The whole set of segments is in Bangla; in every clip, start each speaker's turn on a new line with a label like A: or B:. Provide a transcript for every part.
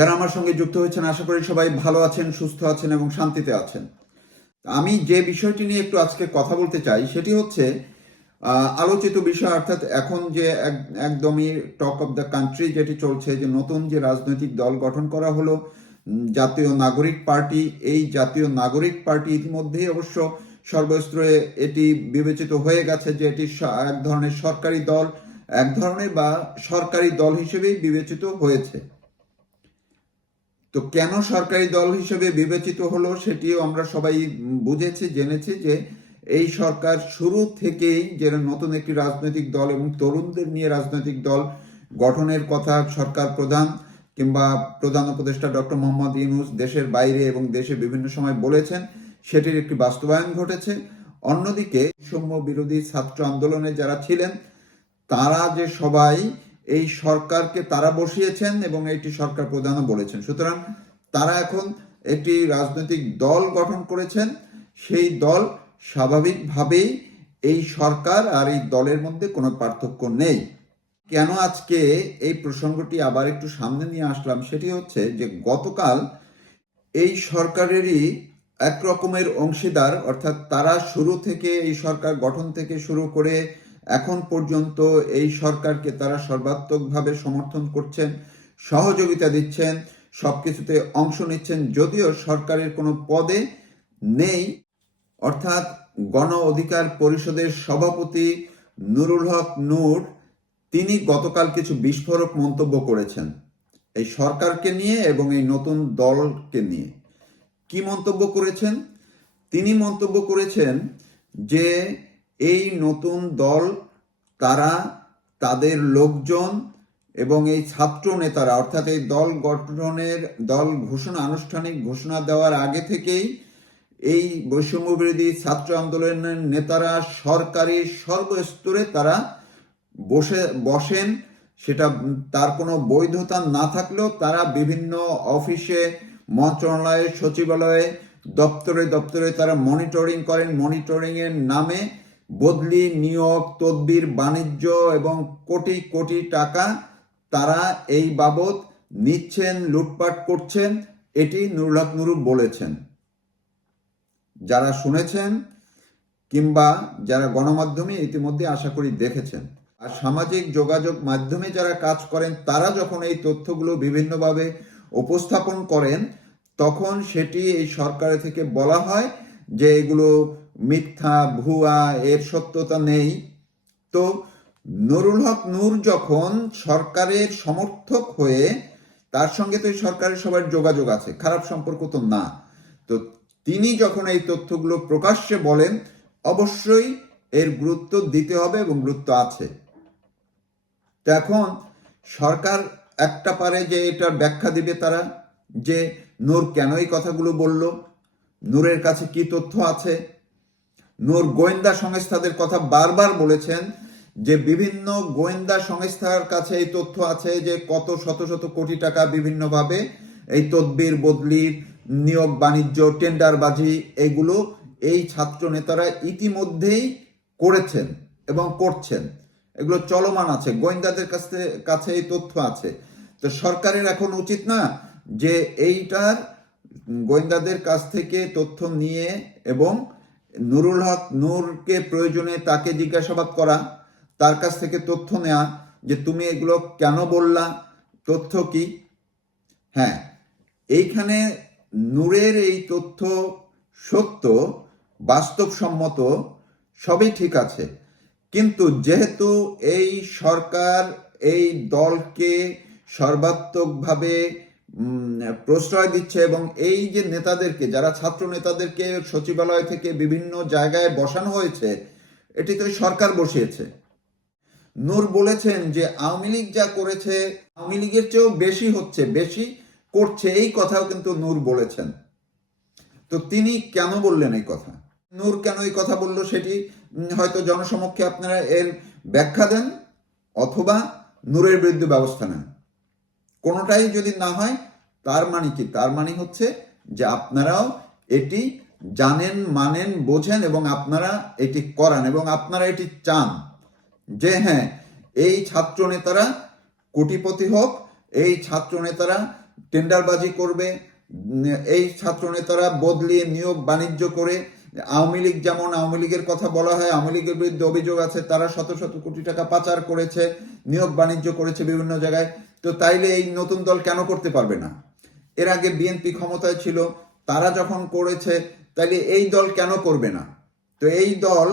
A: যারা আমার সঙ্গে যুক্ত হয়েছেন, আশা করি সবাই ভালো আছেন, সুস্থ আছেন এবং শান্তিতে আছেন। আমি যে বিষয়টি নিয়ে একটু আজকে কথা বলতে চাই, সেটি হচ্ছে আলোচিত বিষয়, অর্থাৎ এখন যে এক- একদমই টক অফ দ্য কান্ট্রি যেটি চলছে, যে নতুন যে রাজনৈতিক দল গঠন করা হলো জাতীয় নাগরিক পার্টি, এই জাতীয় নাগরিক পার্টি ইতিমধ্যেই অবশ্য সর্বস্তরে এটি বিবেচিত হয়ে গেছে যে এটি এক ধরনের সরকারি দল, এক ধরনের বা সরকারি দল হিসেবেই বিবেচিত হয়েছে। তো কেন সরকারি দল হিসেবে বিবেচিত হলো সেটিও আমরা সবাই বুঝেছি, জেনেছি যে এই সরকার শুরু থেকেই যে নতুন একটি রাজনৈতিক দল এবং তরুণদের নিয়ে রাজনৈতিক দল গঠনের কথা সরকার প্রধান কিংবা প্রধান উপদেষ্টা ডক্টর মোহাম্মদ ইউনুস দেশের বাইরে এবং দেশে বিভিন্ন সময় বলেছেন, সেটির একটি বাস্তবায়ন ঘটেছে। অন্যদিকে, সৌম্য বিরোধী ছাত্র আন্দোলনে যারা ছিলেন, তারা যে সবাই এই সরকারকে তারা বসিয়েছেন এবং এটি সরকার প্রধানও বলেছেন। সুতরাং তারা এখন একটি রাজনৈতিক দল গঠন করেছেন। সেই দল স্বাভাবিকভাবেই এই সরকার আর এই দলের মধ্যে কোনো পার্থক্য নেই। কেন আজকে এই প্রসঙ্গটি আবার একটু সামনে নিয়ে আসলাম সেটি হচ্ছে যে গতকাল এই সরকারেরই এক রকমের অংশীদার অর্থাৎ তারা শুরু থেকে এই সরকার গঠন থেকে শুরু করে এখন পর্যন্ত এই সরকারকে তারা সর্বাত্মকভাবে সমর্থন করছেন, সহযোগিতা দিচ্ছেন, সবকিছুতে অংশ নিচ্ছেন, যদিও সরকারের কোনো পদে নেই। অর্থাৎ গণ অধিকার পরিষদের সভাপতি নুরুল হক নূর, তিনি গতকাল কিছু বিস্ফোরক মন্তব্য করেছেন এই সরকারকে নিয়ে এবং এই নতুন দলকে নিয়ে। কি মন্তব্য করেছেন? তিনি মন্তব্য করেছেন যে এই নতুন দল, তারা তাদের লোকজন এবং এই ছাত্র নেতারা, অর্থাৎ এই দল গঠনের, দল ঘোষণা, আনুষ্ঠানিক ঘোষণা দেওয়ার আগে থেকেই এই বৈষম্য বিরোধী ছাত্র আন্দোলনের নেতারা সরকারি সর্বস্তরে তারা বসে, বসেন। সেটা তার কোনো বৈধতা না থাকলেও তারা বিভিন্ন অফিসে, মন্ত্রণালয়ে, সচিবালয়ে দপ্তরে দপ্তরে তারা মনিটরিং করেন। মনিটরিং এর নামে বদলি, নিয়োগ, তদবির, বাণিজ্য এবং কোটি কোটি টাকা তারা এই বাবদ নিচ্ছেন, লুটপাট করছেন, এটি নুরুল হক নুরু বলেছেন। যারা শুনেছেন কিংবা যারা গণমাধ্যমে ইতিমধ্যে আশা করি দেখেছেন আর সামাজিক যোগাযোগ মাধ্যমে যারা কাজ করেন, তারা যখন এই তথ্যগুলো বিভিন্নভাবে উপস্থাপন করেন, তখন সেটি এই সরকারের থেকে বলা হয় যে এগুলো মিথ্যা, ভুয়া, এর সত্যতা নেই। তো নুরুল হক নূর যখন সরকারের সমর্থক হয়ে, তার সঙ্গে তো সরকারের সবার যোগাযোগ আছে, খারাপ সম্পর্ক তো না। তো তিনি যখন এই তথ্যগুলো প্রকাশ্যে বলেন, অবশ্যই এর গুরুত্ব দিতে হবে এবং গুরুত্ব আছে। এখন সরকার একটা পারে যে এটার ব্যাখ্যা দিবে তারা, যে নূর কেন এই কথাগুলো বলল, নূরের কাছে কি তথ্য আছে? নূর গোয়েন্দা সংস্থাদের কথা বারবার বলেছেন যে বিভিন্ন গোয়েন্দা সংস্থার কাছে এই তথ্য আছে যে কত শত শত কোটি টাকা বিভিন্নভাবে এই তদবির, বদলির, নিয়োগ, বাণিজ্য, টেন্ডারবাজি এগুলো এই ছাত্র নেতারা ইতিমধ্যেই করেছেন এবং করছেন। এগুলো চলমান আছে, গোয়েন্দাদের কাছে কাছে এই তথ্য আছে। তো সরকারের এখন উচিত না যে এইটার গোয়েন্দাদের কাছ থেকে তথ্য নিয়ে এবং নুরুল হক নূরকে প্রয়োজনে তাকে জিজ্ঞাসাবাদ করা, তার কাছ থেকে তথ্য নেওয়া যে তুমি এগুলো কেন বললা, তথ্য কি? হ্যাঁ এইখানে নূরের এই তথ্য সত্য, বাস্তবসম্মত, সবই ঠিক আছে। কিন্তু যেহেতু এই সরকার এই দলকে সর্বাত্মকভাবে প্রশ্রয় দিচ্ছে এবং এই যে নেতাদেরকে, যারা ছাত্র নেতাদেরকে সচিবালয় থেকে বিভিন্ন জায়গায় বসানো হয়েছে এটি তো সরকার বসিয়েছে। নূর বলেছেন যে আওয়ামী লীগ যা করেছে, আওয়ামী লীগের চেয়েও বেশি হচ্ছে, বেশি করছে, এই কথাও কিন্তু নূর বলেছেন। তো তিনি কেন বললেন এই কথা? নূর কেন এই কথা বলল সেটি হয়তো জনসমক্ষে আপনারা এর ব্যাখ্যা দেন, অথবা নূরের বিরুদ্ধে ব্যবস্থা নেন। কোনোটাই যদি না হয়, তার মানে কি? তার মানে হচ্ছে যে আপনারাও এটি জানেন, মানেন, বোঝেন এবং আপনারা এটি করান এবং আপনারা এটি চান যে হ্যাঁ এই ছাত্র নেতারা কোটিপতি হোক, এই ছাত্র নেতারা টেন্ডারবাজি করবে, এই ছাত্রনেতারা বদলিয়ে নিয়োগ বাণিজ্য করে, আওয়ামী লীগ যেমন আওয়ামী লীগের কথা বলা হয়, আওয়ামী লীগের বিরুদ্ধে অভিযোগ আছে, তারা শত শত কোটি টাকা পাচার করেছে, নিয়োগ বাণিজ্য করেছে বিভিন্ন জায়গায় তো তাইলে এই নতুন দল কেন করতে পারবে না? এর আগে বিএনপি ক্ষমতায় ছিল, তারা যখন করেছে, তাইলে এই দল কেন করবে না? তো এই দল,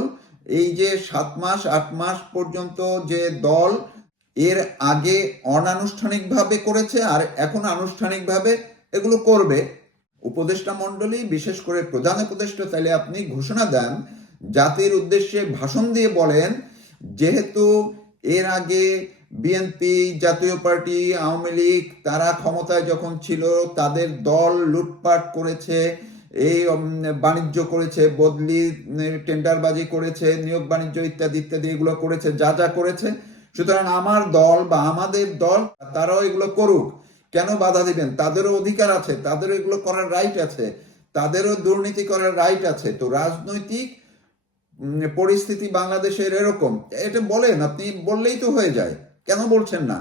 A: এই যে সাত মাস, আট মাস পর্যন্ত যে দল, এর আগে অনানুষ্ঠানিকভাবে করেছে আর এখন আনুষ্ঠানিকভাবে এগুলো করবে। উপদেষ্টা মণ্ডলী, বিশেষ করে প্রধান উপদেষ্টা তাহলে আপনি ঘোষণা দেন, জাতির উদ্দেশ্যে ভাষণ দিয়ে বলেন, যেহেতু এর আগে বিএনপি, জাতীয় পার্টি, আওয়ামী লীগ, তারা ক্ষমতায় যখন ছিল, তাদের দল লুটপাট করেছে, এই বাণিজ্য করেছে, বদলি টেন্ডারবাজি করেছে, নিয়োগ বাণিজ্য ইত্যাদি ইত্যাদি এগুলো করেছে, যা যা করেছে। সুতরাং আমার দল বা আমাদের দল, তারাও এগুলো করুক। কেন বাধা দিবেন? তাদেরও অধিকার আছে, তাদেরও এগুলো করার রাইট আছে, তাদেরও দুর্নীতি করার রাইট আছে। তো রাজনৈতিক পরিস্থিতি বাংলাদেশের এরকম। এটা বলেন, আপনি বললেই তো হয়ে যায়। কেন বলছেন না?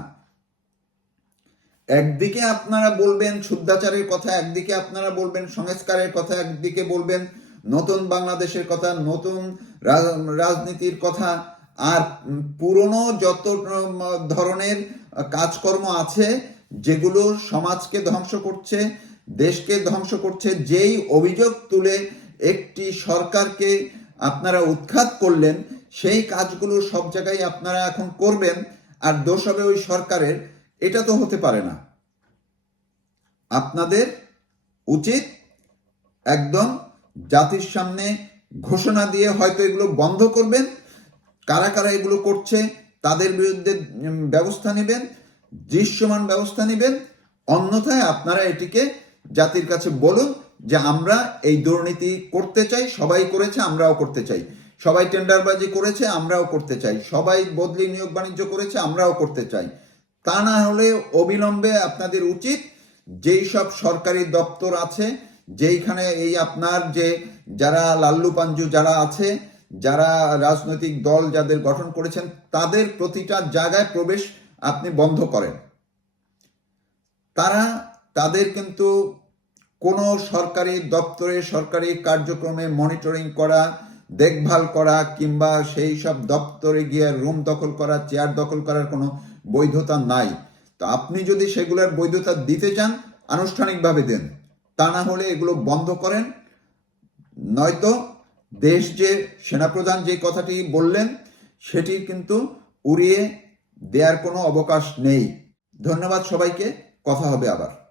A: একদিকে আপনারা বলবেন শুদ্ধাচারের কথা, একদিকে আপনারা বলবেন সংস্কারের কথা, একদিকে বলবেন নতুন বাংলাদেশের কথা, নতুন রাজনীতির কথা। আর পুরনো যত ধরনের কাজকর্ম আছে, যেগুলো সমাজকে ধ্বংস করছে, দেশকে ধ্বংস করছে, যেই অভিযোগ তুলে একটি সরকারকে আপনারা উৎখাত করলেন, সেই কাজগুলো সব জায়গায় আপনারা এখন করবেন। আর দোষ হবে ওই সরকারের, এটা তো হতে পারে না। আপনাদের উচিত একদম জাতির সামনে ঘোষণা দিয়ে হয়তো এগুলো বন্ধ করবেন, কারা কারা এগুলো করছে তাদের বিরুদ্ধে ব্যবস্থা নেবেন, দৃশ্যমান ব্যবস্থা নেবেন, অন্যথায় আপনারা এটিকে জাতির কাছে বলুন যে আমরা এই দুর্নীতি করতে চাই, সবাই করেছে, আমরাও করতে চাই। সবাই টেন্ডারবাজি করেছে, আমরাও করতে চাই। সবাই বদলি নিয়োগ বাণিজ্য করেছে, আমরাও করতে চাই। তা না হলে অবিলম্বে আপনাদের উচিত যেই সব সরকারি দপ্তর আছে, যেইখানে এই আপনার যে যারা লাল্লু পাঞ্জু যারা আছে, যারা রাজনৈতিক দল যাদের গঠন করেছেন, তাদের প্রতিটা জায়গায় প্রবেশ আপনি বন্ধ করেন। তারা, তাদের কিন্তু কোনো সরকারি দপ্তরে সরকারি কার্যক্রমে মনিটরিং করা দেখভাল করা কিংবা সেই সব দপ্তরে গিয়ে রুম দখল করা, চেয়ার দখল করার কোনো বৈধতা নাই। তো আপনি যদি সেগুলোর বৈধতা দিতে চান, আনুষ্ঠানিকভাবে দেন। তা না হলে এগুলো বন্ধ করেন। নয়তো দেশ যে সেনাপ্রধান যে কথাটি বললেন, সেটি কিন্তু উড়িয়ে দেওয়ার কোনো অবকাশ নেই। ধন্যবাদ সবাইকে। কথা হবে আবার।